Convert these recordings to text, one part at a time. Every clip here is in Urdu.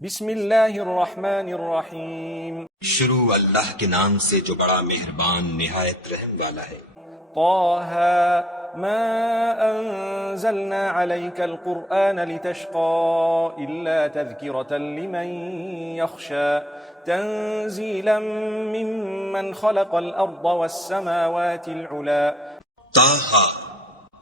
بسم اللہ الرحمن الرحیم شروع اللہ کے نام سے جو بڑا مہربان نہایت رحم والا ہے۔ طه ما انزلنا عليك القرآن لتشقى إلا تذكرة لمن يخشى تنزيلا ممن خلق الأرض والسماوات العلا۔ طه،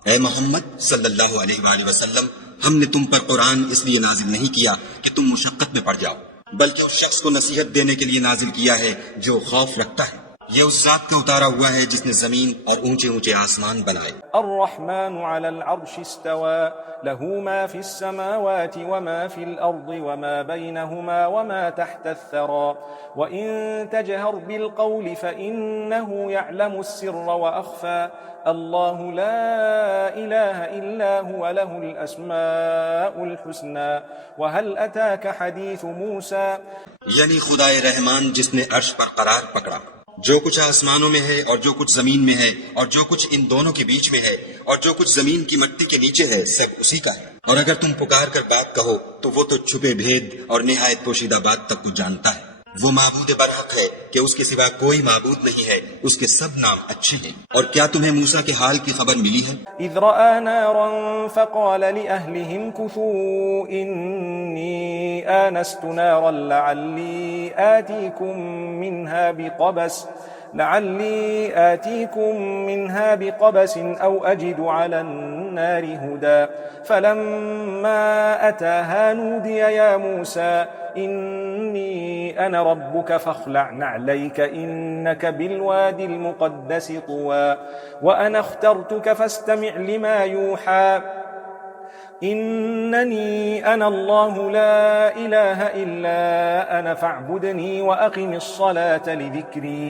اے محمد صلی اللہ علیہ وآلہ وسلم، ہم نے تم پر قرآن اس لیے نازل نہیں کیا کہ تم مشقت میں پڑ جاؤ، بلکہ اس شخص کو نصیحت دینے کے لیے نازل کیا ہے جو خوف رکھتا ہے۔ یہ اس ذات کا اتارا ہوا ہے جس نے زمین اور اونچے اونچے آسمان بنائے۔ الرحمن على العرش استوى له ما في السماوات وما في الأرض وما بينهما وما تحت الثرى وإن تجهر بالقول فإنه يعلم السر وأخفى الله لا إله إلا هو له الأسماء الحسنى وهل أتاك حديث موسى۔ یعنی خدائے رحمان جس نے عرش پر قرار پکڑا، جو کچھ آسمانوں میں ہے اور جو کچھ زمین میں ہے اور جو کچھ ان دونوں کے بیچ میں ہے اور جو کچھ زمین کی مٹی کے نیچے ہے، سب اسی کا ہے۔ اور اگر تم پکار کر بات کہو تو وہ تو چھپے بھید اور نہایت پوشیدہ بات تک کو جانتا ہے۔ وہ معبود برحق ہے کہ اس کے سوا کوئی معبود نہیں ہے، اس کے سب نام اچھے ہیں۔ اور کیا تمہیں موسیٰ کے حال کی خبر ملی ہے؟ إذ رأى نارا فقال لأهلهم كثوا إني آنست نارا لعلي آتيكم منها بقبس أو أجد على النار هدى فلما أتاها نودي يا موسى إني أنا ربك فاخلع نعليك إنك بالوادي المقدس طوى وأنا اخترتك فاستمع لما يوحى إنني أنا الله لا إله إلا أنا فاعبدني وأقم الصلاة لذكري۔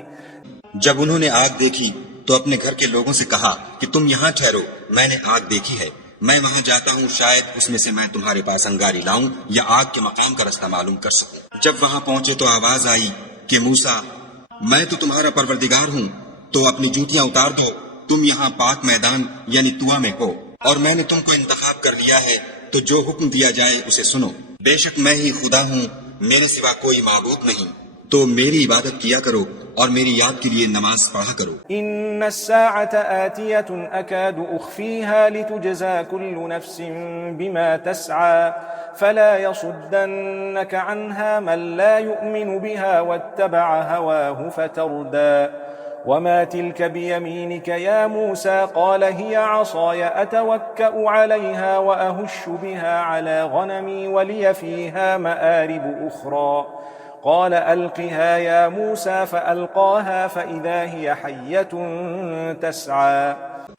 جب انہوں نے آگ دیکھی تو اپنے گھر کے لوگوں سے کہا کہ تم یہاں ٹھہرو، میں نے آگ دیکھی ہے، میں وہاں جاتا ہوں، شاید اس میں سے میں تمہارے پاس انگاری لاؤں یا آگ کے مقام کا رستہ معلوم کر سکوں۔ جب وہاں پہنچے تو آواز آئی کہ موسیٰ، میں تو تمہارا پروردگار ہوں، تو اپنی جوتیاں اتار دو، تم یہاں پاک میدان یعنی طویٰ میں ہو، اور میں نے تم کو انتخاب کر لیا ہے، تو جو حکم دیا جائے اسے سنو۔ بے شک میں ہی خدا ہوں، میرے سوا کوئی معبود نہیں، تو میری عبادت کیا کرو اور میری یاد کے لیے نماز پڑھا کرو۔ إن الساعة آتية أكاد أخفيها لتجزى كل نفس بما تسعى فلا يصدنك عنها من لا يؤمن بها واتبع هواه فتردى وما تلك بيمينك يا موسى قال هي عصاي أتوكأ عليها وأهش بها على غنمي ولي فيها مآرب أخرى قال ألقها يا موسى فألقاها فإذا هي حية تسعى۔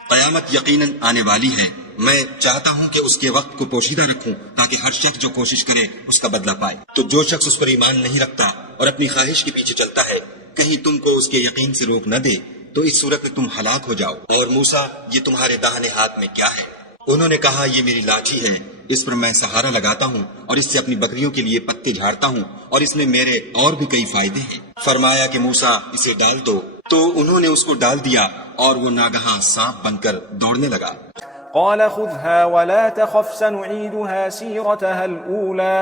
قیامت یقیناً آنے والی ہے، میں چاہتا ہوں کہ اس کے وقت کو پوشیدہ رکھوں تاکہ ہر شخص جو کوشش کرے اس کا بدلہ پائے۔ تو جو شخص اس پر ایمان نہیں رکھتا اور اپنی خواہش کے پیچھے چلتا ہے، کہیں تم کو اس کے یقین سے روک نہ دے، تو اس صورت میں تم ہلاک ہو جاؤ۔ اور موسیٰ، یہ تمہارے داہنے ہاتھ میں کیا ہے؟ انہوں نے کہا، یہ میری لاٹھی ہے، اس پر میں سہارا لگاتا ہوں اور اس سے اپنی بکریوں کے لیے پتے جھاڑتا ہوں، اور اس میں میرے اور بھی کئی فائدے ہیں۔ فرمایا کہ موسیٰ، اسے ڈال دو، تو انہوں نے اس کو ڈال دیا اور وہ ناگہاں سانپ بن کر دوڑنے لگا۔ قال خذها ولا تخف سنعيدها سيرتها الأولى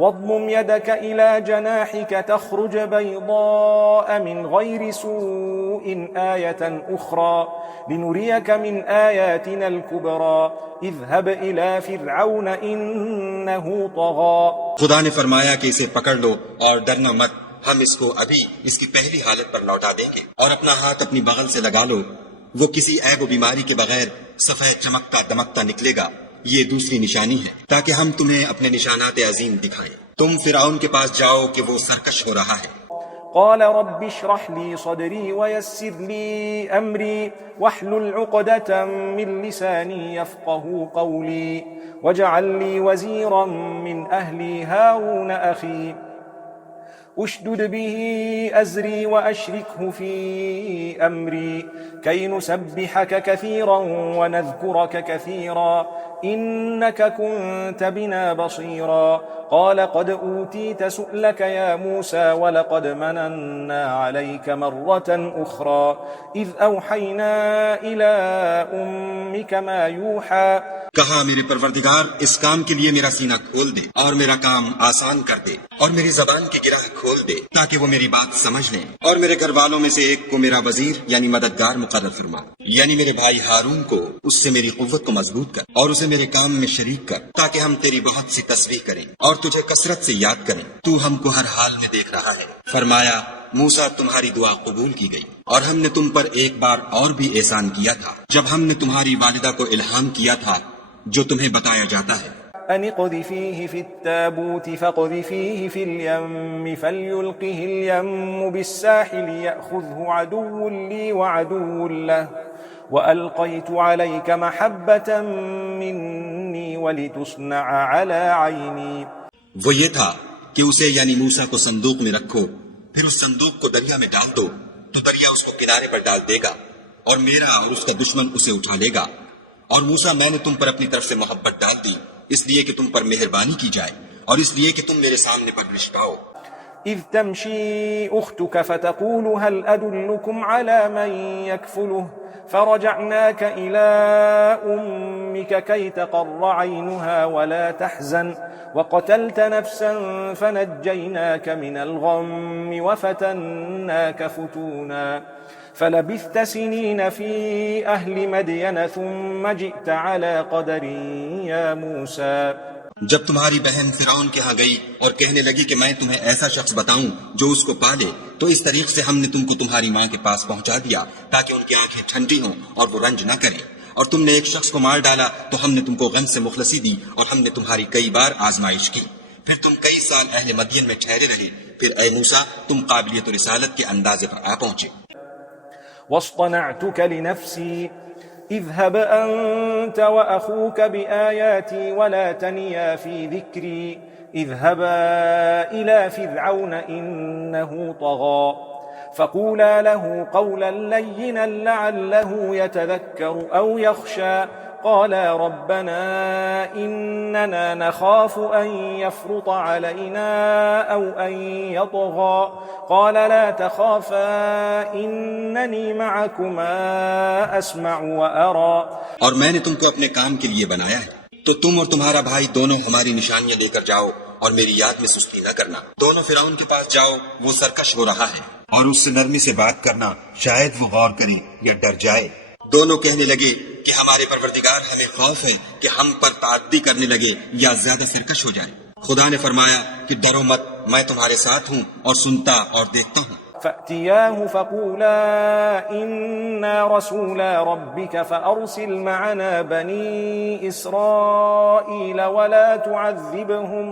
واضمم يدك إلى جناحك تخرج بيضاء من غير سوء آية أخرى لنريك من آياتنا الكبرى اذهب إلى فرعون إنه طغى۔ خدا نے فرمایا کہ اسے پکڑ لو اور ڈرنا مت، ہم اس کو ابھی اس کی پہلی حالت پر لوٹا دیں گے، اور اپنا ہاتھ اپنی بغل سے لگا لو، وہ کسی عیب و بیماری کے بغیر سفید چمکتا دمکتا نکلے گا۔ یہ دوسری نشانی ہے تاکہ ہم تمہیں اپنے نشانات عظیم دکھائیں۔ تم فرعون کے پاس جاؤ کہ وہ سرکش ہو رہا ہے۔ قال رب اشرح لي صدري ويسر لي أمري واحلل عقدة من لساني يفقه قولي واجعل لي وزيرا من أهلي هارون أخي اشدد به أزري وأشركه في أمري كي نسبحك كثيرا ونذكرك كثيرا إنك كنت بنا بصيرا قال قد أوتيت سؤلك يا موسى ولقد مننا عليك مرة أخرى إذ أوحينا إلى أمك ما يوحى کہا میرے پروردگار اس کام کے لیے میرا سینہ کھول دے اور میرا کام آسان کر دے اور میری زبان کی گرہ کھول دے تاکہ وہ میری بات سمجھ لیں، اور میرے گھر والوں میں سے ایک کو میرا وزیر یعنی مددگار مقرر فرما، یعنی میرے بھائی ہارون کو اس سے میری قوت کو مضبوط کر اور اسے میرے کام میں شریک کر تاکہ ہم تیری بہت سی تسبیح کریں اور تجھے کثرت سے یاد کریں، تو ہم کو ہر حال میں دیکھ رہا ہے۔ فرمایا موسیٰ تمہاری دعا قبول کی گئی، اور ہم نے تم پر ایک بار اور بھی احسان کیا تھا جب ہم نے تمہاری والدہ کو الہام کیا تھا جو تمہیں بتایا جاتا ہے۔ أن اقذفيه في التابوت فاقذفيه في اليم فليلقه اليم بالساحل يأخذه عدو لي وعدو له وألقيت عليك محبة مني ولتصنع على عيني۔ وہ یہ تھا کہ اسے یعنی موسیٰ کو صندوق میں رکھو، پھر اس صندوق کو دریا میں ڈال دو تو دریا اس کو کنارے پر ڈال دے گا، اور میرا اور اس کا دشمن اسے اٹھا لے گا۔ اور موسیٰ میں نے تم پر اپنی طرف سے محبت ڈال دی اس لیے کہ تم پر مہربانی کی جائے اور اس لیے کہ تم میرے سامنے پرورش پاؤ۔ إذ تمشي أختك فتقول هل أدلكم على من يكفله فرجعناك إلى أمك كي تقر عينها ولا تحزن وقتلت نفسا فنجيناك من الغم وفتناك فتونا فلبثت سنين في أهل مدين ثم جئت على قدر يا موسى۔ جب تمہاری بہن فرعون کے ہاں گئی اور کہنے لگی کہ میں تمہیں ایسا شخص بتاؤں جو اس کو پالے، تو اس طریق سے ہم نے تم کو تمہاری ماں کے پاس پہنچا دیا تاکہ ان کی آنکھیں ٹھنڈی ہوں اور وہ رنج نہ کریں، اور تم نے ایک شخص کو مار ڈالا تو ہم نے تم کو غم سے مخلصی دی اور ہم نے تمہاری کئی بار آزمائش کی، پھر تم کئی سال اہل مدین میں ٹھہرے رہے، پھر اے موسیٰ تم قابلیت و رسالت کے اندازے پر آ پہنچے۔ واصطنعتك لنفسي اذهب أنت وأخوك بآياتي ولا تنيا في ذكري اذهبا إلى فرعون إنه طغى فقولا له قولا لينا لعله يتذكر أو يخشى قالا ربنا إننا نخاف أن يفرط علينا أو أن يطغى قال لا تخافا إنني معكما أسمع وأرى۔ اور میں نے تم کو اپنے کام کے لیے بنایا ہے، تو تم اور تمہارا بھائی دونوں ہماری نشانیاں لے کر جاؤ اور میری یاد میں سستی نہ کرنا، دونوں فرعون کے پاس جاؤ، وہ سرکش ہو رہا ہے، اور اس سے نرمی سے بات کرنا، شاید وہ غور کرے یا ڈر جائے۔ دونوں کہنے لگے کہ ہمارے پروردگار ہمیں خوف ہے کہ ہم پر تعدی کرنے لگے یا زیادہ سرکش ہو جائے۔ خدا نے فرمایا کہ ڈرو مت، میں تمہارے ساتھ ہوں اور سنتا اور دیکھتا ہوں۔ فأتياه فقولا إنا رسولا ربك فأرسل معنا بني إسرائيل ولا تعذبهم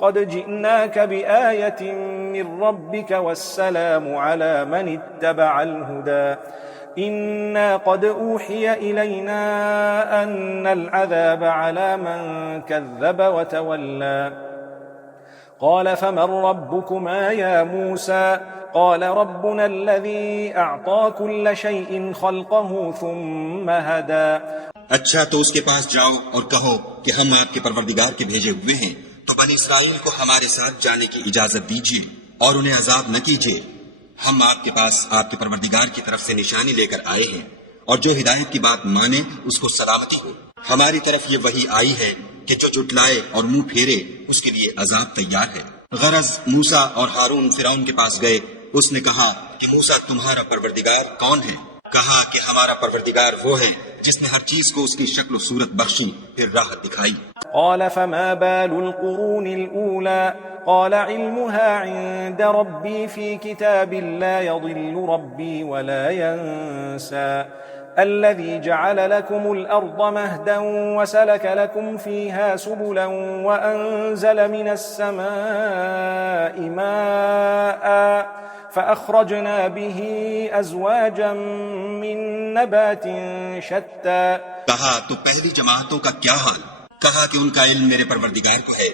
قد جئناك بآية من ربك والسلام على من اتبع الهدى إنا قد أوحي إلينا أن العذاب على من كذب وتولى قال فمن ربكما يا موسى قال ربنا الذي أعطى كل شيء خلقه ثم هدى۔ اچھا تو اس کے پاس جاؤ اور کہو کہ ہم آپ کے پروردگار کے بھیجے ہوئے ہیں، تو بنی اسرائیل کو ہمارے ساتھ جانے کی اجازت دیجیے اور انہیں عذاب نہ کیجیے، ہم آپ کے پاس آپ کے پروردگار کی طرف سے نشانی لے کر آئے ہیں، اور جو ہدایت کی بات مانے اس کو سلامتی ہو۔ ہماری طرف یہ وحی آئی ہے کہ جو جھٹلائے اور منہ پھیرے اس کے لیے عذاب تیار ہے۔ غرض موسیٰ اور ہارون فرعون کے پاس گئے، اس نے کہا کہ موسیٰ تمہارا پروردگار کون ہے؟ کہا کہ ہمارا پروردگار وہ ہے جس نے ہر چیز کو اس کی شکل و صورت بخشی پھر راہ دکھائی۔ قال فما بال القرون الأولى قال علمها عند ربي في كتاب لا يضل ربي ولا ينسى الذي جعل لكم الأرض مهدا وسلك لكم فيها سبلا وأنزل من السماء ماء فأخرجنا به أزواجا من نبات شتى۔ کہا تو پہلی جماعتوں کا کیا حال؟ کہا کہ ان کا علم میرے پروردگار کو ہے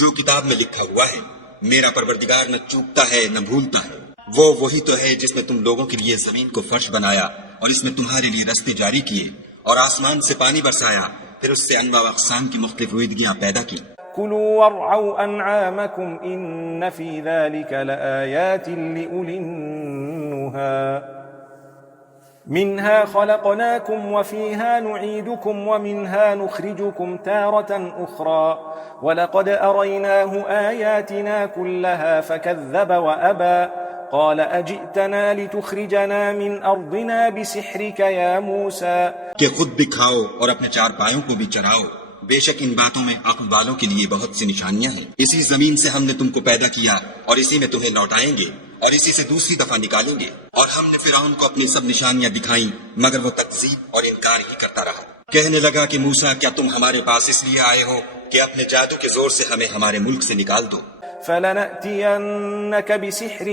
جو کتاب میں لکھا ہوا ہے، میرا پروردگار نہ چوکتا ہے نہ بھولتا ہے۔ وہ وہی تو ہے جس نے تم لوگوں کے لیے زمین کو فرش بنایا اور اس میں تمہارے لیے رستے جاری کیے اور آسمان سے پانی برسایا، پھر اس سے انواع و اقسام کی مختلف رویدگیاں پیدا کی۔ كلوا وارعوا أنعامكم إن في ذلك لآيات لأولي النهى منها خلقناكم وفيها نعيدكم ومنها نخرجكم تارة أخرى ولقد أريناه آياتنا كلها فكذب وأبى قال أجئتنا لتخرجنا من أرضنا بسحرك يا موسى کہ خود بھی کھاؤ اور اپنے چار پایوں کو بھی چراؤ، بے شک ان باتوں میں عقل والوں کے لیے بہت سی نشانیاں ہیں۔ اسی زمین سے ہم نے تم کو پیدا کیا اور اسی میں تمہیں لوٹائیں گے اور اسی سے دوسری دفعہ نکالیں گے، اور ہم نے فرعون کو اپنی سب نشانیاں دکھائیں مگر وہ تکذیب اور انکار ہی کرتا رہا۔ کہنے لگا کہ موسیٰ کیا تم ہمارے پاس اس لیے آئے ہو کہ اپنے جادو کے زور سے ہمیں ہمارے ملک سے نکال دو؟ فلنأتينك بسحر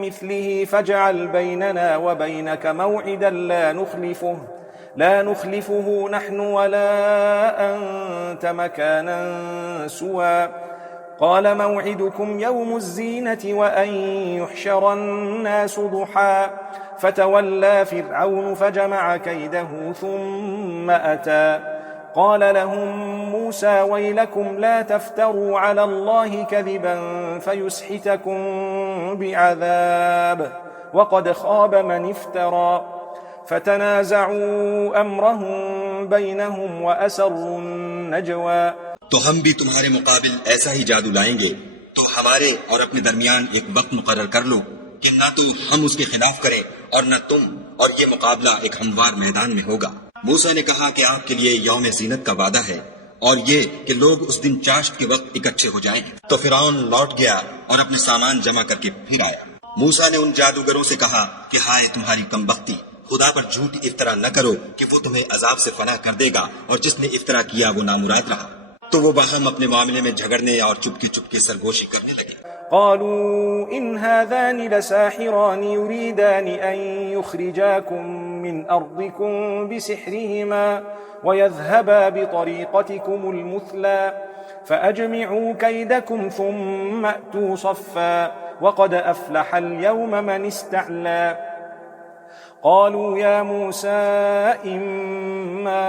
مثله فاجعل بيننا وبينك موعدا لا نخلفه نحن ولا أنت مكانا سوى قال موعدكم يوم الزينة وأن يحشر الناس ضحى فتولى فرعون فجمع كيده ثم أتى قال لهم موسى ويلكم لا تفتروا على الله كذبا فيسحتكم بعذاب وقد خاب من افترى فتنازعوا أمرهم بينهم وأسروا النجوى تو ہم بھی تمہارے مقابل ایسا ہی جادو لائیں گے، تو ہمارے اور اپنے درمیان ایک وقت مقرر کر لو کہ نہ تو ہم اس کے خلاف کریں اور نہ تم، اور یہ مقابلہ ایک ہموار میدان میں ہوگا۔ موسیٰ نے کہا کہ آپ کے لیے یوم زینت کا وعدہ ہے اور یہ کہ لوگ اس دن چاشت کے وقت اکٹھے ہو جائیں۔ تو فرعون لوٹ گیا اور اپنے سامان جمع کر کے پھر آیا۔ موسیٰ نے ان جادوگروں سے کہا کہ ہائے تمہاری کمبختی، خدا پر جھوٹ افطرا نہ کرو کہ وہ تمہیں عذاب سے فنا کر دے گا، اور جس نے افطرا کیا وہ نامراد رہا۔ تو وہ باہم اپنے معاملے میں جھگڑنے اور چپکے چپکے سرگوشی کرنے لگے۔ قالوا إن هذان لساحران يريدان أن يخرجاكم من أرضكم بسحرهما ويذهبا بطريقتكم المثلى فأجمعوا كيدكم ثم أتوا صفا وقد أفلح اليوم من استعلى قالوا يا موسى إما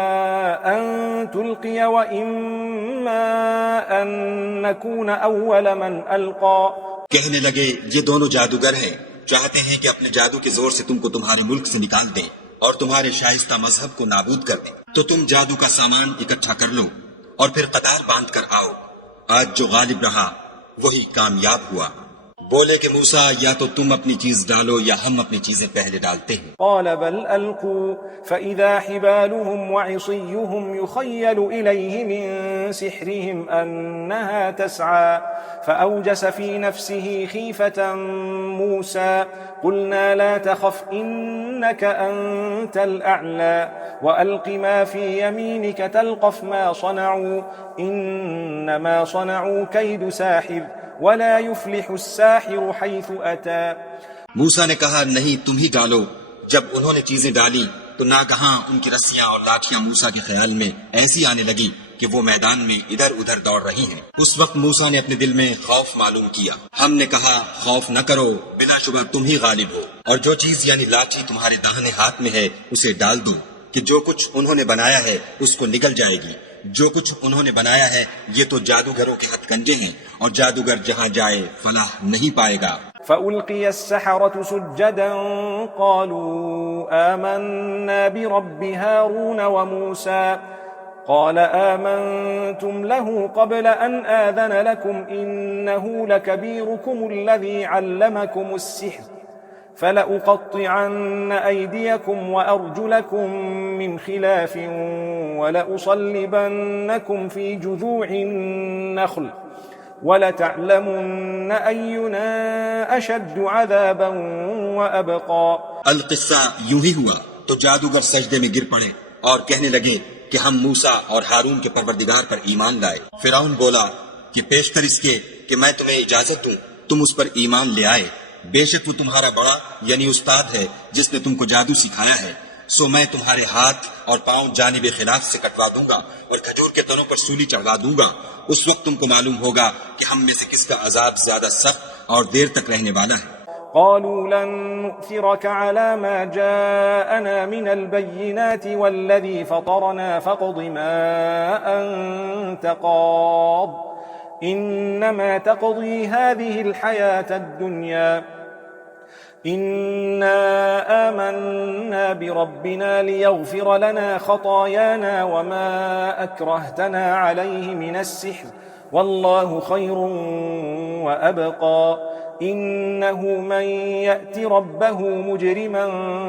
أن تلقي وإما أن نكون أول من ألقى کہنے لگے یہ دونوں جادوگر ہیں، چاہتے ہیں کہ اپنے جادو کے زور سے تم کو تمہارے ملک سے نکال دیں اور تمہارے شائستہ مذہب کو نابود کر دیں، تو تم جادو کا سامان اکٹھا کر لو اور پھر قطار باندھ کر آؤ۔ آج جو غالب رہا وہی کامیاب ہوا۔ بولے کہ موسیٰ یا تو تم اپنی چیز ڈالو یا ہم اپنی چیزیں پہلے ڈالتے ہیں۔ قال بل ألقوا فإذا حبالهم وعصيهم يخيل إليه من سحرهم أنها تسعى فأوجس في نفسه خيفة موسى قلنا لا تخف إنك أنت الأعلى وألق ما في يمينك تلقف ما صنعوا إنما صنعوا كيد ساحر ولا يفلح الساحر حيث أتى موسیٰ نے کہا نہیں تم ہی ڈالو۔ جب انہوں نے چیزیں ڈالی تو ناگہاں ان کی رسیاں اور لاٹھیاں موسیٰ کے خیال میں ایسی آنے لگی کہ وہ میدان میں ادھر ادھر دوڑ رہی ہیں۔ اس وقت موسیٰ نے اپنے دل میں خوف معلوم کیا۔ ہم نے کہا خوف نہ کرو، بلا شبہ تم ہی غالب ہو، اور جو چیز یعنی لاٹھی تمہارے داہنے ہاتھ میں ہے اسے ڈال دو کہ جو کچھ انہوں نے بنایا ہے اس کو نکل جائے گی۔ جو کچھ انہوں نے بنایا ہے یہ تو جادوگروں کے ہتھ کنجے ہیں، اور جادوگر جہاں جائے فلاح نہیں پائے گا۔ فألقي السحرة سجدا قالوا آمنا برب هارون وموسى قال آمنتم له قبل أن آذن لكم إنه لكبيركم الذي علمكم السحر فلأقطعن أيديكم وأرجلكم من خلاف ولأصلبنكم في جذوع النخل وَلَتَعْلَمُنَّ أَيُّنَا أَشَدُّ عَذَابًا وَأَبْقَى۔ القصہ یوں ہی ہوا تو جادوگر سجدے میں گر پڑے اور کہنے لگے کہ ہم موسیٰ اور ہارون کے پروردگار پر ایمان لائے۔ فرعون بولا کہ پیشتر اس کے کہ میں تمہیں اجازت دوں تم اس پر ایمان لے آئے، بے شک وہ تمہارا بڑا یعنی استاد ہے جس نے تم کو جادو سکھایا ہے، سو میں تمہارے ہاتھ اور پاؤں جانب خلاف سے کٹوا دوں گا اور کھجور کے تنوں پر سولی چڑھوا دوں گا. اس وقت تم کو معلوم ہوگا کہ ہم میں سے کس کا عذاب زیادہ سخت اور دیر تک رہنے والا ہے. قالوا لن نؤثرك على ما جاءنا من البينات والذي فطرنا فاقض ما أنت قاض إنما تقضي هذه الحياة الدنيا إنا آمنا بربنا ليغفر لنا خطايانا وما أكرهتنا عليه من السحر والله خير وأبقى إنه من يأت ربه مجرما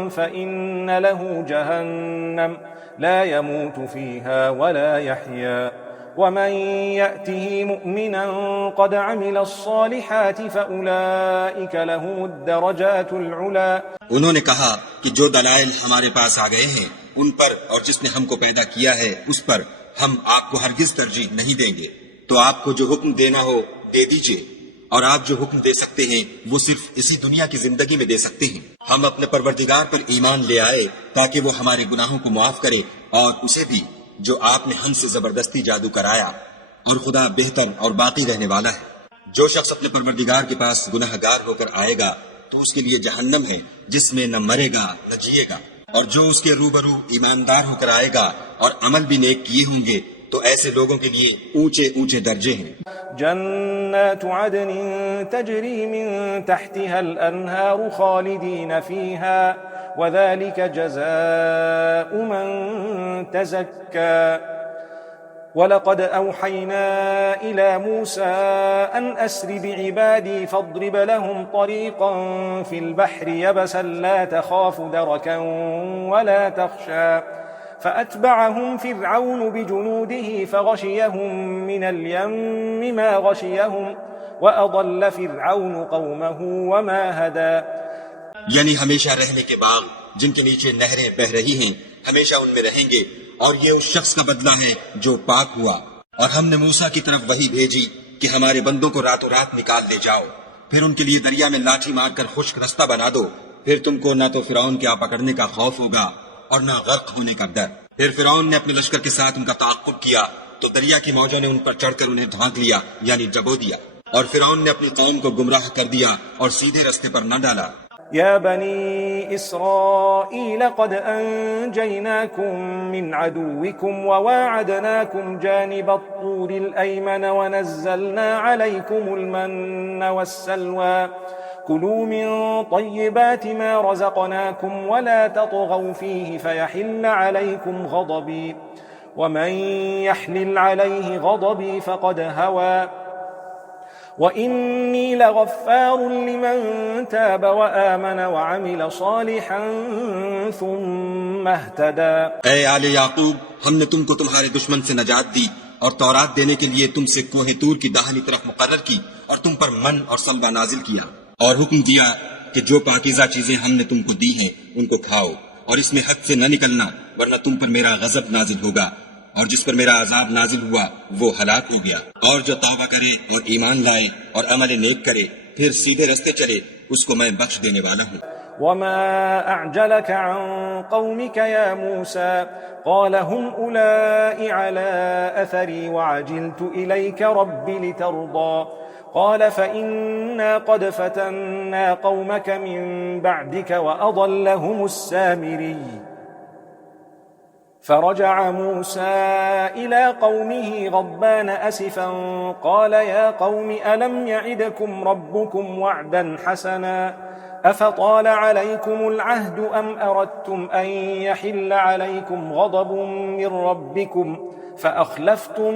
فإن له جهنم لا يموت فيها ولا يحيا ومن يأته مؤمنا قد عمل الصالحات فأولئك لهم الدرجات العلا. انہوں نے کہا کہ جو دلائل ہمارے پاس آ گئے ہیں ان پر اور جس نے ہم کو پیدا کیا ہے اس پر ہم آپ کو ہرگز ترجیح نہیں دیں گے. تو آپ کو جو حکم دینا ہو دے دیجئے، اور آپ جو حکم دے سکتے ہیں وہ صرف اسی دنیا کی زندگی میں دے سکتے ہیں. ہم اپنے پروردگار پر ایمان لے آئے تاکہ وہ ہمارے گناہوں کو معاف کرے اور اسے بھی جو آپ نے ہم سے زبردستی جادو کرایا، اور خدا بہتر اور باقی رہنے والا ہے. جو شخص اپنے پروردگار کے پاس گناہ گار ہو کر آئے گا تو اس کے لیے جہنم ہے جس میں نہ مرے گا نہ جیے گا، اور جو اس کے روبرو ایماندار ہو کر آئے گا اور عمل بھی نیک کیے ہوں گے تو ایسے لوگوں کے لیے اونچے اونچے درجے ہیں. جنات عدن تجری من تحتها الانہار خالدین فیہا وذلك جزاء من تزکا وَلَقَدْ أَوْحَيْنَا إِلَى مُوسَىٰ أَنْ أَسْرِ بِعِبَادِي فَاضْرِبْ لَهُمْ طَرِيقًا فِي الْبَحْرِ يَبَسًا لَا تَخَافُ دَرَكًا وَلَا تَخْشَىٰ فَأَتْبَعَهُمْ فِرْعَوْنُ بِجُنُودِهِ فَغَشِيَهُم مِّنَ الْيَمِّ مَا غَشِيَهُمْ وَأَضَلَّ فِرْعَوْنُ قَوْمَهُ وَمَا هَدَىٰ. یعنی ہمیشہ رہنے کے باغ جن کے نیچے نہریں بہ رہی ہیں ہمیشہ ان میں رہیں گے، اور یہ اس شخص کا بدلہ ہے جو پاک ہوا. اور ہم نے موسیٰ کی طرف وحی بھیجی کہ ہمارے بندوں کو راتوں رات نکال لے جاؤ، پھر ان کے لیے دریا میں لاٹھی مار کر خشک رستہ بنا دو، پھر تم کو نہ تو فرعون کے آ پکڑنے کا خوف ہوگا اور نہ غرق ہونے کا ڈر. پھر فرعون نے اپنے لشکر کے ساتھ ان کا تعاقب کیا تو دریا کی موجوں نے ان پر چڑھ کر انہیں ڈھانک لیا یعنی ڈبو دیا، اور فرعون نے اپنی قوم کو گمراہ کر دیا اور سیدھے رستے پر نہ ڈالا. يا بني إسرائيل قد أنجيناكم من عدوكم وواعدناكم جانب الطور الأيمن ونزلنا عليكم المن والسلوى كلوا من طيبات ما رزقناكم ولا تطغوا فيه فيحل عليكم غضبي ومن يحلل عليه غضبي فقد هوى وَإِنِّي لَغَفَّارٌ لِمَن تَابَ وَآمَنَ وَعَمِلَ صَالِحًا ثُمَّ اهْتَدَىٰ. اے آل یعقوب، ہم نے تم کو تمہارے دشمن سے نجات دی اور تورات دینے کے لیے تم سے کوہ طور کی داہنی طرف مقرر کی اور تم پر من اور سلوہ نازل کیا، اور حکم دیا کہ جو پاکیزہ چیزیں ہم نے تم کو دی ہیں ان کو کھاؤ، اور اس میں حد سے نہ نکلنا ورنہ تم پر میرا غضب نازل ہوگا، اور جس پر میرا عذاب نازل ہوا وہ ہلاک ہو گیا. اور جو توبہ کرے اور ایمان لائے اور عمل نیک کرے پھر سیدھے رستے چلے اس کو میں بخش دینے والا ہوں. وما أعجلك عن قومك يا موسى قال هم أولئك على أثري وعجلت إليك رب لترضى قال فإنا قد فتنا قومك من بعدك وأضلهم السامري. فرجع موسى إلى قومه غضبان أسفا قال يا قوم ألم يعدكم ربكم وعدا حسنا أفطال عليكم العهد أم أردتم أن يحل عليكم غضب من ربكم فأخلفتم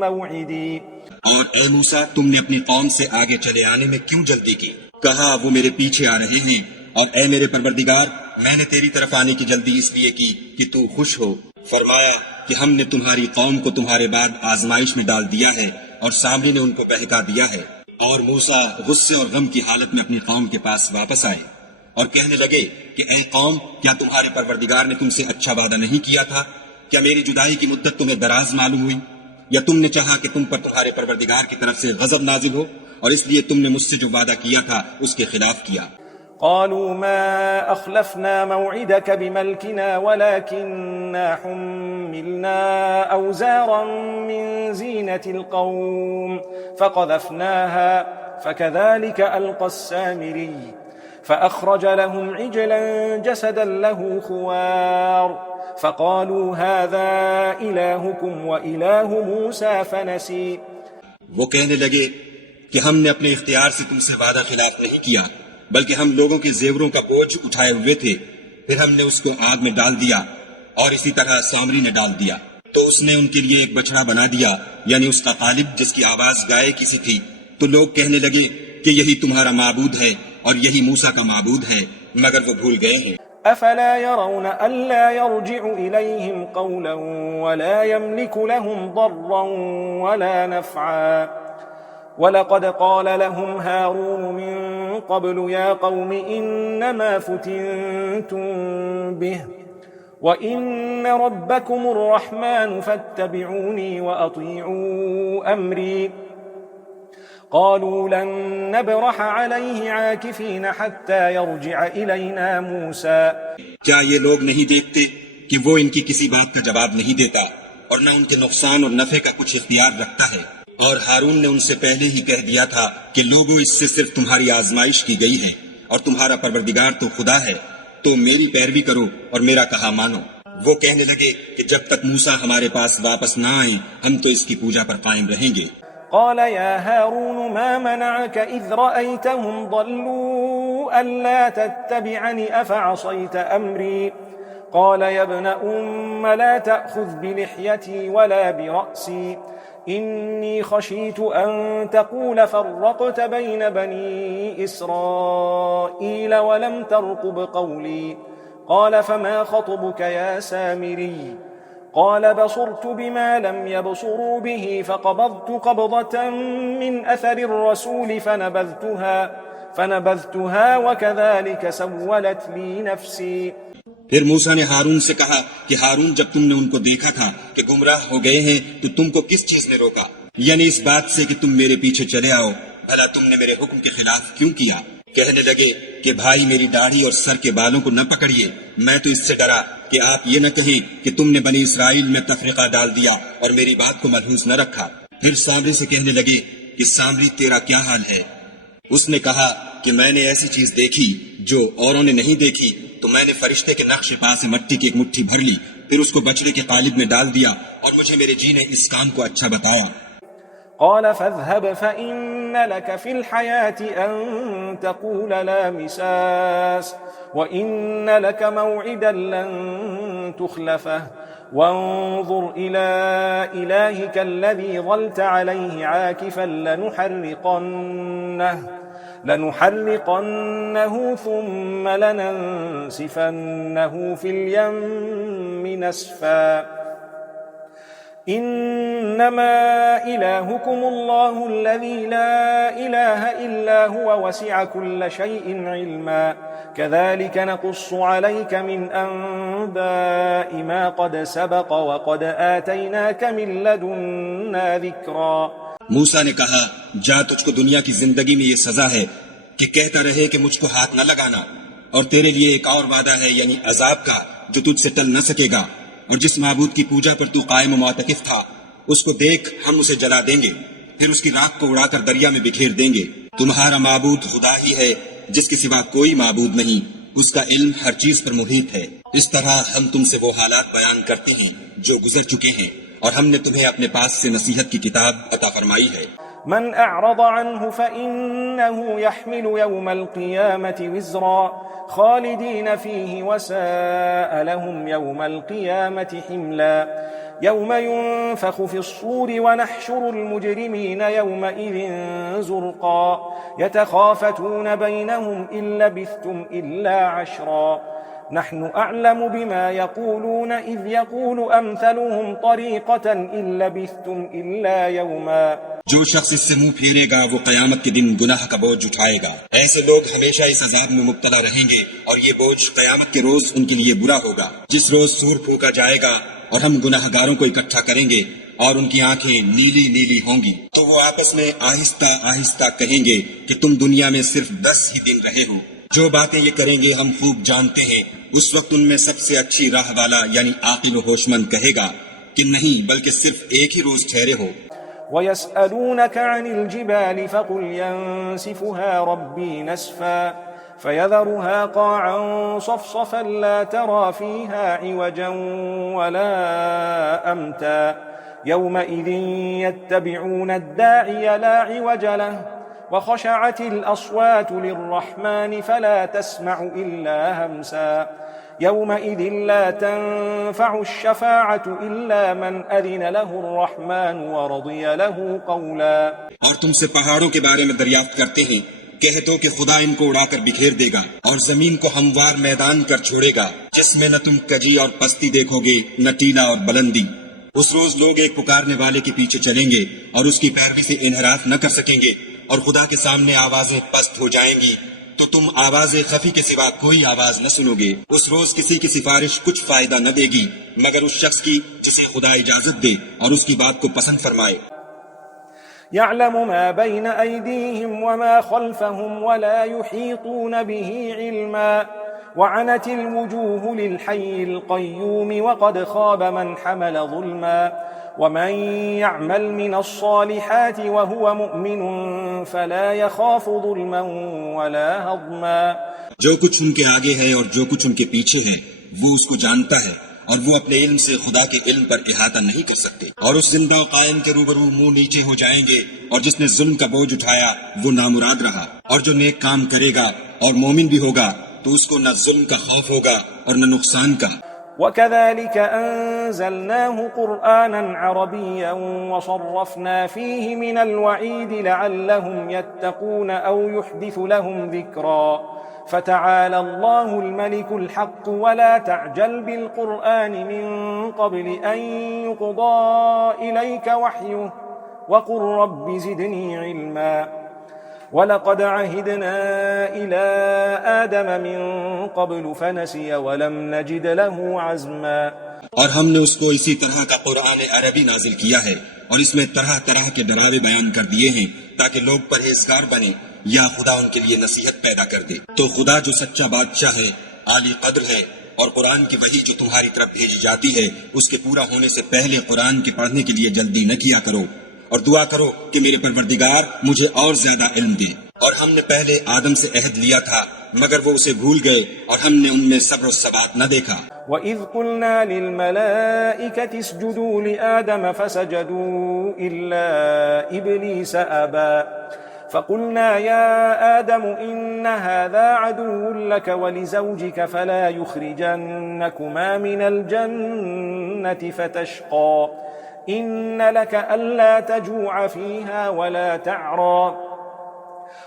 موعدي. اور اے موسیٰ، تم نے اپنی قوم سے آگے چلے آنے میں کیوں جلدی کی؟ کہا وہ میرے پیچھے آ رہے ہیں، اور اے میرے پروردگار، میں نے تیری طرف آنے کی جلدی اس لیے کی کہ تو خوش ہو. فرمایا کہ ہم نے تمہاری قوم کو تمہارے بعد آزمائش میں ڈال دیا ہے اور سامری نے ان کو بہکا دیا ہے. اور موسیٰ غصے اور غم کی حالت میں اپنی قوم کے پاس واپس آئے اور کہنے لگے کہ اے قوم، کیا تمہارے پروردگار نے تم سے اچھا وعدہ نہیں کیا تھا؟ کیا میری جدائی کی مدت تمہیں دراز معلوم ہوئی، یا تم نے چاہا کہ تم پر تمہارے پروردگار کی طرف سے غضب نازل ہو اور اس لیے تم نے مجھ سے جو وعدہ کیا تھا اس کے خلاف کیا؟ قالوا ما أخلفنا موعدك بملكنا ولكننا حملنا أوزارا من زينة القوم فقذفناها فكذلك ألقى السامري فأخرج لهم عجلا جسدا له خوار فقالوا هذا إلهكم وإله موسى فنسي. وہ کہنے لگے کہ ہم نے اپنے اختیار سے تم سے وعدہ خلاف نہیں کیا، بلکہ ہم لوگوں کے زیوروں کا بوجھ اٹھائے ہوئے تھے، پھر ہم نے اس کو آگ میں ڈال دیا اور اسی طرح سامری نے ڈال دیا، تو اس نے ان کے لیے ایک بچڑا بنا دیا، یعنی اس کا قالب جس کی آواز گائے کی سی تھی. تو لوگ کہنے لگے کہ یہی تمہارا معبود ہے اور یہی موسیٰ کا معبود ہے، مگر وہ بھول گئے ہیں. أفلا يرون ألا يرجع إليهم قولا ولا يملك لهم ضرا ولا نفعا ولقد قال لهم هارون من قبل يا قوم إنما فتنتم به وإن ربكم الرحمن فاتبعوني وأطيعوا أمري قالوا لن نبرح عليه عاكفين حتى يرجع إلينا موسى. کیا یہ لوگ نہیں دیکھتے کہ وہ ان کی کسی بات کا جواب نہیں دیتا اور نہ ان کے نقصان اور نفع کا کچھ اختیار رکھتا ہے؟ اور ہارون نے ان سے پہلے ہی کہہ دیا تھا کہ لوگوں اس سے صرف تمہاری آزمائش کی گئی ہے اور تمہارا پروردگار تو خدا ہے، تو میری پیروی کرو اور میرا کہا مانو. وہ کہنے لگے کہ جب تک موسیٰ ہمارے پاس واپس نہ آئیں ہم تو اس کی پوجا پر قائم رہیں گے. قال يا هارون ما منعك إذ رأيتهم ضلوا ألا تتبعني أفعصيت أمري قال يا ابن لا تأخذ بلحيتي ولا برأسي إني خشيت أن تقول فرقت بين بني إسرائيل ولم ترقب قولي قال فما خطبك يا سامري قال بصرت بما لم يبصروا به فقبضت قبضة من أثر الرسول فنبذتها وكذلك سولت لي نفسي. پھر موسیٰ نے ہارون سے کہا کہ ہارون جب تم نے ان کو دیکھا تھا کہ گمراہ ہو گئے ہیں تو تم کو کس چیز نے روکا؟ یعنی اس بات سے کہ تم میرے پیچھے چلے آؤ، بھلا تم نے میرے حکم کے خلاف کیوں کیا؟ کہنے لگے کہ بھائی میری داڑھی اور سر کے بالوں کو نہ پکڑیے، میں تو اس سے ڈرا کہ آپ یہ نہ کہیں کہ تم نے بنی اسرائیل میں تفرقہ ڈال دیا اور میری بات کو ملحوظ نہ رکھا. پھر سامری سے کہنے لگے کہ سامری تیرا کیا حال ہے؟ اس نے کہا کہ میں نے ایسی چیز دیکھی جو اوروں نے نہیں دیکھی، تو میں نے فرشتے کے نقش پا سے مٹی کی ایک مٹھی بھر لی، پھر اس کو بچڑے کے قالب میں ڈال دیا اور مجھے میرے جی نے اس کام کو اچھا بتایا. قال فاذهب فإن لك في الحياة أن تقول لا مساس وإن لك موعدا لن تخلفه وانظر إلى إلهك الذي ظلت عليه عاكفا لنحرقنه ثم لننسفنه في اليم نسفا إنما إلهكم الله الذي لا إله إلا هو وسع كل شيء علما كذلك نقص عليك من أنباء ما قد سبق وقد آتيناك من لدنا ذكرا. موسیٰ نے کہا جا تجھ کو دنیا کی زندگی میں یہ سزا ہے کہ کہتا رہے کہ مجھ کو ہاتھ نہ لگانا، اور تیرے لیے ایک اور وعدہ ہے یعنی عذاب کا جو تجھ سے ٹل نہ سکے گا، اور جس معبود کی پوجا پر تو قائم و معتکف تھا اس کو دیکھ ہم اسے جلا دیں گے، پھر اس کی راکھ کو اڑا کر دریا میں بکھیر دیں گے. تمہارا معبود خدا ہی ہے جس کے سوا کوئی معبود نہیں، اس کا علم ہر چیز پر محیط ہے. اس طرح ہم تم سے وہ حالات بیان کرتے ہیں جو گزر چکے ہیں، اور ہم نے تمہیں اپنے پاس سے نصیحت کی کتاب عطا فرمائی ہے. من أعرض عنه فإنه يحمل يوم القيامة وزرا خالدين فيه وساء لهم يوم القيامة حملا يوم ينفخ في الصور ونحشر المجرمين يومئذ زرقا يتخافتون بينهم إن لبثتم إلا عشرا نحن أعلم بما يقولون إذ يقول أمثلهم طريقة إن لبثتم إلا يوما. جو شخص اس سے منہ پھیرے گا وہ قیامت کے دن گناہ کا بوجھ اٹھائے گا. ایسے لوگ ہمیشہ اس عذاب میں مبتلا رہیں گے اور یہ بوجھ قیامت کے روز ان کے لیے برا ہوگا، جس روز سور پھونکا جائے گا اور ہم گناہ گاروں کو اکٹھا کریں گے اور ان کی آنکھیں نیلی نیلی ہوں گی، تو وہ آپس میں آہستہ آہستہ کہیں گے کہ تم دنیا میں صرف 10 ہی دن رہے ہو جو باتیں یہ کریں گے ہم خوب جانتے ہیں. اس وقت ان میں سب سے اچھی راہ والا یعنی عاقل و ہوش مند کہے گا کہ نہیں بلکہ صرف ایک ہی روز ٹھہرے ہو. وَيَسْأَلُونَكَ عَنِ الْجِبَالِ فَقُلْ يَنسِفُهَا رَبِّي نَسْفًا فَيَذَرُهَا قَاعًا صَفْصَفًا لَا تَرَى فِيهَا عِوَجًا وَلَا أَمْتًا يَوْمَئِذٍ يَتَّبِعُونَ الدَّاعِيَ لَا عِوَجَ لَهُ وَخَشَعَتِ الْأَصْوَاتُ لِلرَّحْمَنِ فَلَا تَسْمَعُ إِلَّا هَمْسًا يومئذ لا تنفع الشفاعة إلا من أذن له الرحمن ورضي له قولا. اور تم سے پہاڑوں کے بارے میں دریافت کرتے ہیں، کہہ دو کہ خدا ان کو اڑا کر بکھیر دے گا اور زمین کو ہموار میدان کر چھوڑے گا جس میں نہ تم کجی اور پستی دیکھو گے نہ ٹیلا اور بلندی. اس روز لوگ ایک پکارنے والے کے پیچھے چلیں گے اور اس کی پیروی سے انحراف نہ کر سکیں گے، اور خدا کے سامنے آوازیں پست ہو جائیں گی تو تم آواز خفی کے سوا کوئی آواز نہ سنو گے. اس روز کسی کی سفارش کچھ فائدہ نہ دے گی مگر اس شخص کی جسے خدا اجازت دے اور اس کی بات کو پسند فرمائے. يعلم ما بين أيديهم وما خلفهم ولا يحيطون به علما وعنت الوجوه للحي القيوم وقد خاب من حمل ظلما ومن يعمل من الصالحات وهو مؤمن فلا يخاف ظلما ولا هضما. جو کچھ ان کے آگے ہے اور جو کچھ ان کے پیچھے ہے وہ اس کو جانتا ہے، اور وہ اپنے علم سے خدا کے علم پر احاطہ نہیں کر سکتے. اور اس زندہ و قائم کے روبرو منہ نیچے ہو جائیں گے، اور جس نے ظلم کا بوجھ اٹھایا وہ نامراد رہا، اور جو نیک کام کرے گا اور مومن بھی ہوگا تو اس کو نہ ظلم کا خوف ہوگا اور نہ نقصان کا. وَكَذَلِكَ أَنزَلْنَاهُ قُرْآنًا عَرَبِيًّا وَصَرَّفْنَا فِيهِ مِنَ الْوَعِيدِ لَعَلَّهُمْ يَتَّقُونَ أَوْ يُحْدِثُ لَهُمْ ذِكْرًا فتعالى الله الملك الحق ولا تعجل بالقرآن من قبل أن يقضى إليك وحيه وقل رب زدني علما. ولقد عهدنا إلى آدم من قبل فنسي ولم نجد له عزما. اور ہم نے اس کو اسی طرح کا قرآن عربی نازل کیا ہے اور اس میں طرح طرح کے ڈراوے بیان کر دیے ہیں تاکہ لوگ پرہیزگار بنے یا خدا ان کے لیے نصیحت پیدا کر دے. تو خدا جو سچا بادشاہ ہے، عالی قدر ہے، اور قرآن کی وحی جو تمہاری طرف بھیجی جاتی ہے اس کے پورا ہونے سے پہلے قرآن کے پڑھنے کے لیے جلدی نہ کیا کرو، اور دعا کرو کہ میرے پروردگار مجھے اور زیادہ علم دے. اور ہم نے پہلے آدم سے عہد لیا تھا مگر وہ اسے بھول گئے اور ہم نے ان میں صبر و ثبات نہ دیکھا. وَإِذْ قُلْنَا لِلْمَلَائِكَةِ اسْجُدُوا لِآدَمَ فَسَجَدُوا إِلَّا إِبْلِيسَ أَبَى فَقُلْنَا يَا آدَمُ إِنَّ هَذَا عَدُوٌّ لَكَ وَلِزَوْجِكَ فَلَا يُخْرِجَنَّكُمَا مِنَ الْجَنَّةِ فَتَشْقَى إِنَّ لَكَ أَلَّا تَجُوعَ فِيهَا وَلَا تَعْرَى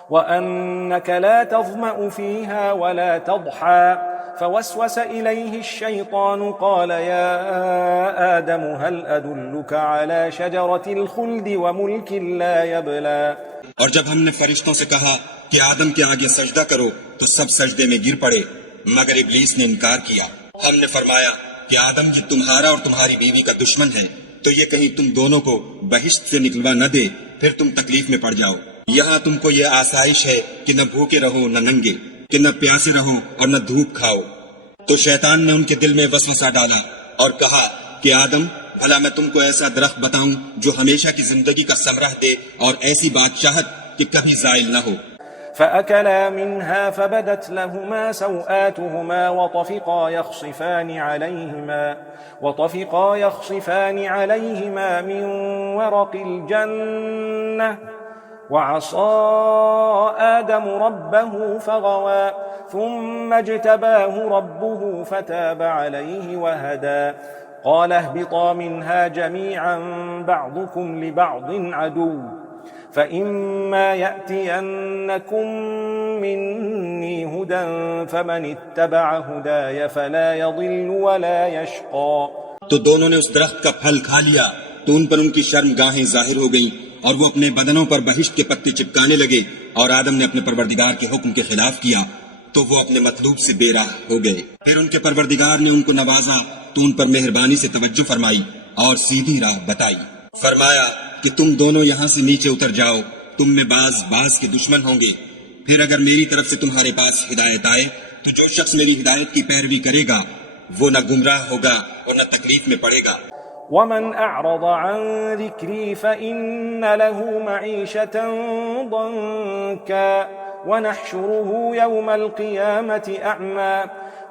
وَأَنَّكَ لَا تَظْمَأُ فِيهَا وَلَا تَضْحَى فوسوس إليه الشيطان قال يا آدم هل أدلك على شجرة الخلد وملك لا يبلى. اور جب ہم نے فرشتوں سے کہا کہ آدم کے آگے سجدہ کرو تو سب سجدے میں گر پڑے مگر ابلیس نے انکار کیا. ہم نے فرمایا کہ آدم یہ تمہارا اور تمہاری بیوی کا دشمن ہے، تو یہ کہیں تم دونوں کو بہشت سے نکلوا نہ دے پھر تم تکلیف میں پڑ جاؤ. یہاں تم کو یہ آسائش ہے کہ نہ بھوکے رہو نہ ننگے، کہ نہ پیاسے رہو اور نہ دھوپ کھاؤ. تو شیطان نے ان کے دل میں وسوسہ ڈالا اور کہا کہ آدم بھلا میں تم کو ایسا درخت بتاؤں جو ہمیشہ کی زندگی کا ثمرہ دے اور ایسی بادشاہت کہ کبھی زائل نہ ہو. فأكلا منها فبدت لهما سوآتهما وطفقا يخصفان عليهما من ورق الجنة وعصى آدم ربه فغوى ثم اجتباه ربه فتاب عليه وهدى. قال اهبطا منها جميعا بعضكم لبعض عدو فإما يأتينكم مني هدى فمن اتبع هداي فلا يضل ولا يشقى. تو دونوں نے اس درخت کا پھل کھا لیا تو ان پر ان کی شرم گاہیں ظاہر ہو گئیں اور وہ اپنے بدنوں پر بہشت کے پتے چپکانے لگے، اور آدم نے اپنے پروردگار کے حکم کے خلاف کیا تو وہ اپنے مطلوب سے بے راہ ہو گئے. پھر ان کے پروردگار نے ان کو نوازا تو ان پر مہربانی سے توجہ فرمائی اور سیدھی راہ بتائی. فرمایا کہ تم دونوں یہاں سے نیچے اتر جاؤ، تم میں بعض کے دشمن ہوں گے، پھر اگر میری طرف سے تمہارے پاس ہدایت آئے تو جو شخص میری ہدایت کی پیروی کرے گا وہ نہ گمراہ ہوگا اور نہ تکلیف میں پڑے گا. ومن أعرض عن ذكري فإن له معيشة ضنكا ونحشره يوم القيامة أعمى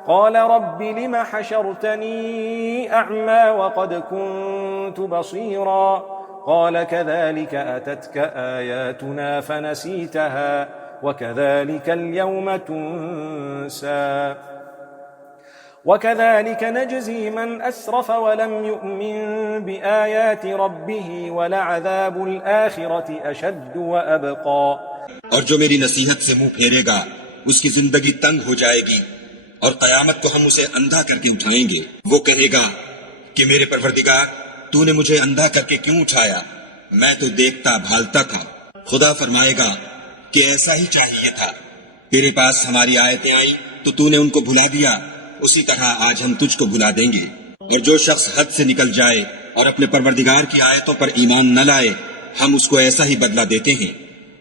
قال رب لم حشرتني أعمى وقد كنت بصيرا قال كذلك أتتك آياتنا فنسيتها وكذلك اليوم تنسى وكذلك نجزي من أسرف ولم يؤمن بآيات ربه ولعذاب الآخرة أشد وأبقى. اور جو میری نصیحت سے منہ پھیرے گا اس کی زندگی تنگ ہو جائے گی اور قیامت کو ہم اسے اندھا کر کے اٹھائیں گے. وہ کہے گا کہ میرے پروردگار تو نے مجھے اندھا کر کے کیوں اٹھایا؟ میں تو دیکھتا بھالتا تھا. خدا فرمائے گا کہ ایسا ہی چاہیے تھا. تیرے پاس ہماری آیتیں آئیں تو نے ان کو بھلا دیا، اسی طرح آج ہم تجھ کو بھلا دیں گے. اور جو شخص حد سے نکل جائے اور اپنے پروردگار کی آیتوں پر ایمان نہ لائے ہم اس کو ایسا ہی بدلہ دیتے ہیں،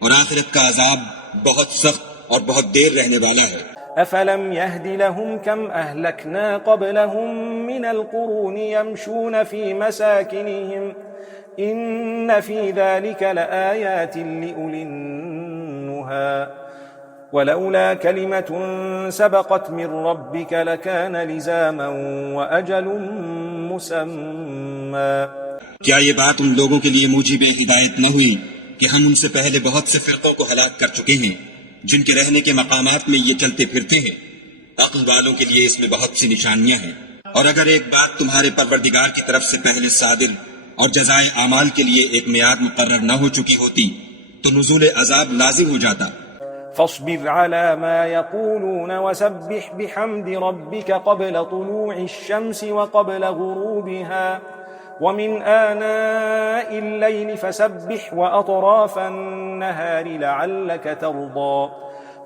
اور آخرت کا عذاب بہت سخت اور بہت دیر رہنے والا ہے. أفلم يهد لهم كم أهلكنا قبلهم من القرون يمشون في مساكنهم إن في ذلك لآيات لأولي النهى ولولا كلمة سبقت من ربك لكان لزاما وأجل مسمى. کیا یہ بات ان لوگوں کے لیے موجب ہدایت نہ ہوئی کہ ہم ان سے پہلے بہت سے فرقوں کو ہلاک کر چکے ہیں جن کے رہنے کے مقامات میں یہ چلتے پھرتے ہیں؟ عقل والوں کے لیے اس میں بہت سی نشانیاں ہیں. اور اگر ایک بات تمہارے پروردگار کی طرف سے پہلے صادر اور جزائے اعمال کے لیے ایک میعاد مقرر نہ ہو چکی ہوتی تو نزول عذاب لازم ہو جاتا. فاصبر على ما يقولون وسبح بحمد ربك قبل طلوع الشمس وقبل غروبها ومن آناء الليل فسبح وأطراف النهار لعلك ترضى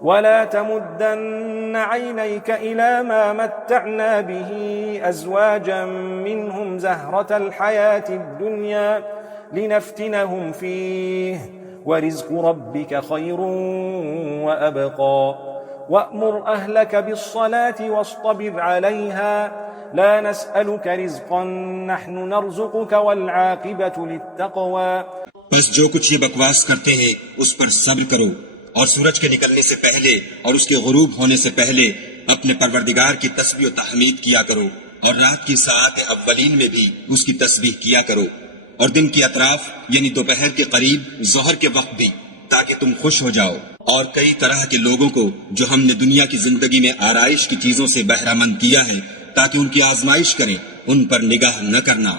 ولا تمدن عينيك إلى ما متعنا به أزواجا منهم زهرة الحياة الدنيا لنفتنهم فيه ورزق ربك خير وأبقى وأمر أهلك بالصلاة واصطبر عليها لا نسألك رزقا نحن نرزقك والعاقبة للتقوى. بس جو کچھ یہ بکواس کرتے ہیں اس پر صبر کرو، اور سورج کے نکلنے سے پہلے اور اس کے غروب ہونے سے پہلے اپنے پروردگار کی تسبیح و تحمید کیا کرو، اور رات کی ساعت اولین میں بھی اس کی تسبیح کیا کرو، اور دن کی اطراف یعنی دوپہر کے قریب ظہر کے وقت بھی، تاکہ تم خوش ہو جاؤ. اور کئی طرح کے لوگوں کو جو ہم نے دنیا کی زندگی میں آرائش کی چیزوں سے بہرہ مند کیا ہے تاکہ ان کی آزمائش کریں، ان پر نگاہ نہ کرنا.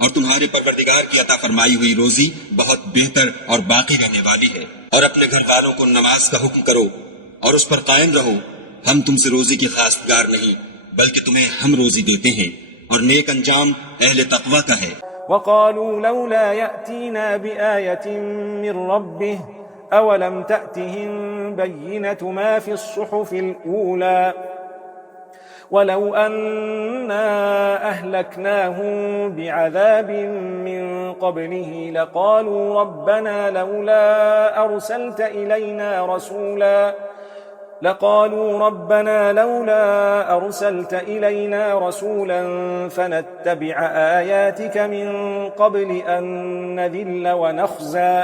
اور تمہارے پروردگار کی عطا فرمائی ہوئی روزی بہت بہتر اور باقی رہنے والی ہے. اور اپنے گھر والوں کو نماز کا حکم کرو اور اس پر قائم رہو. ہم تم سے روزی کی خواستگار نہیں بلکہ تمہیں ہم روزی دیتے ہیں، اور نیک انجام اہل تقوی کا ہے. وقالوا لولا يأتينا بآية من ربه أولم تأتهم بينة ما في الصحف الأولى ولو أنا أهلكناهم بعذاب من قبله لقالوا ربنا لولا أرسلت إلينا رسولا فنتبع آياتك من قبل أن نذل ونخزى.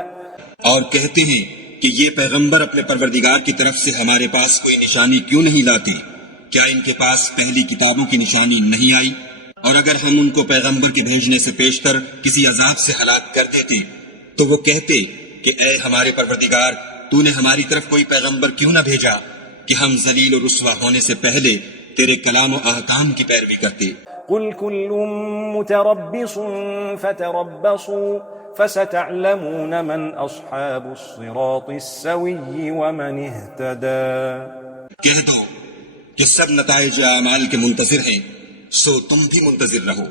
اور کہتے ہیں کہ یہ پیغمبر اپنے پروردگار کی طرف سے ہمارے پاس کوئی نشانی کیوں نہیں لاتے؟ کیا ان کے پاس پہلی کتابوں کی نشانی نہیں آئی؟ اور اگر ہم ان کو پیغمبر کے بھیجنے سے پیشتر کسی عذاب سے ہلاک کر دیتے تو وہ کہتے کہ اے ہمارے پروردگار تو نے ہماری طرف کوئی پیغمبر کیوں نہ بھیجا کہ ہم ذلیل و رسوا ہونے سے پہلے تیرے کلام و احکام کی پیروی کرتے. قل كل متربص فتربصوا فستعلمون من اصحاب الصراط السوي ومن اهتدى. کہہ دو کہ سب نتائج اعمال کے منتظر ہیں، سو تم بھی منتظر رہو.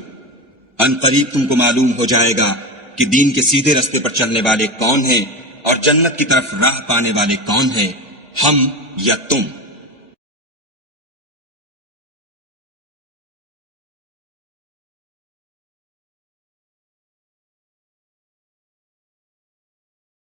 ان قریب تم کو معلوم ہو جائے گا کہ دین کے سیدھے رستے پر چلنے والے کون ہیں اور جنت کی طرف راہ پانے والے کون ہیں، ہم یا تم.